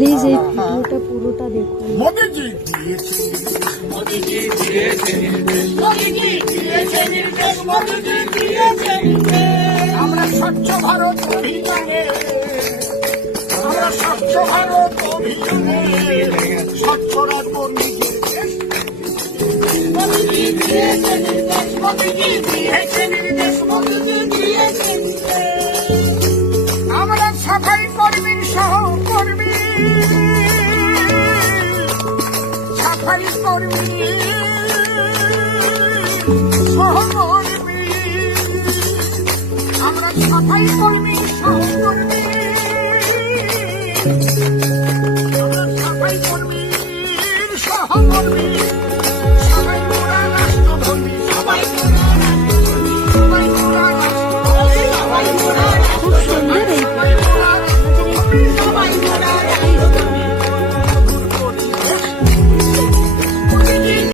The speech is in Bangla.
প্লিজ এই ভিডিওটা পুরোটা দেখুন। মোদিজি দিয়েছেন, মোদিজি দিয়েছেন, মোদিজি দিয়েছেন নির্দেশ, মোদিজি দিয়েছেন নির্দেশ। আমরা স্বচ্ছ ভারত অভিযানে, আমরা স্বচ্ছ ভারত অভিযানে স্বচ্ছ রাখবো নিজের দেশ। মোদিজি দিয়েছেন নির্দেশ, মোদিজি দিয়েছেন নির্দেশ, মোদিজি দিয়েছেন নির্দেশ। আমরা সাফাই কর্মীর সহকর্মী, সাফাই কর্মী সহকর্মী, আমরা সাফাই কর্মী সহকর্মী, আমরা সাফাই কর্মীর সহকর্মী।